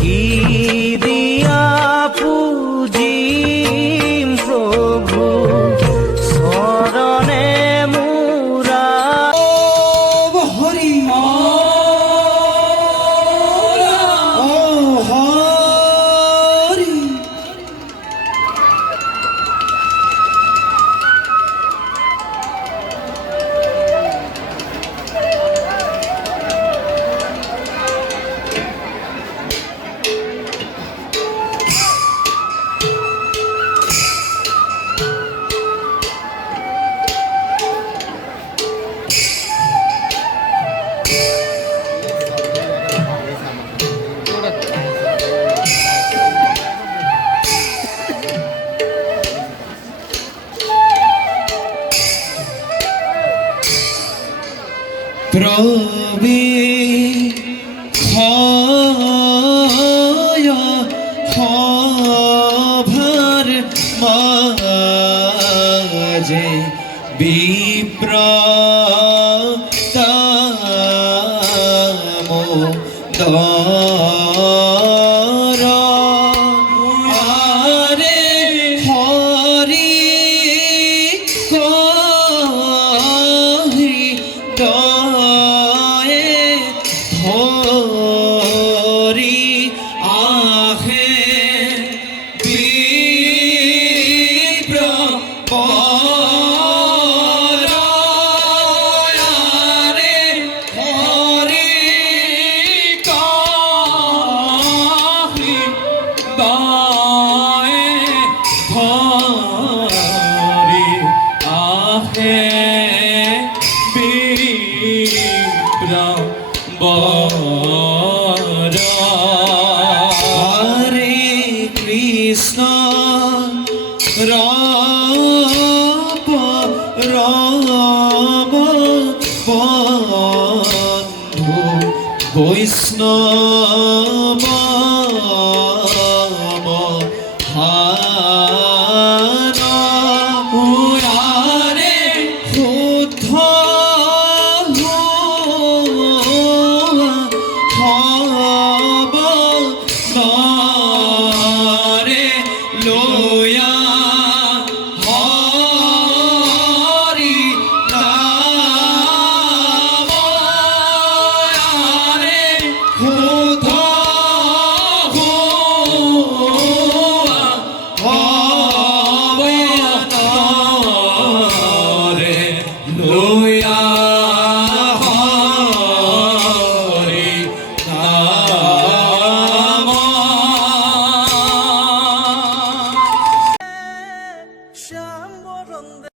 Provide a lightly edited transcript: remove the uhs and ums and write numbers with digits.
কি দিয়া পুজিম প্রভু শরণে মুরা হরি হরি প্রবি ক্ষয় হভার মাঝে বিপ্র দামোদর আরে হরি কহি দয়ে ধরি আহে বিপ্র পরারে হরি কহি দয়ে ধরি আহে হরে কৃষ্ণ রাম রাম বন্ধু বৈষ্ণব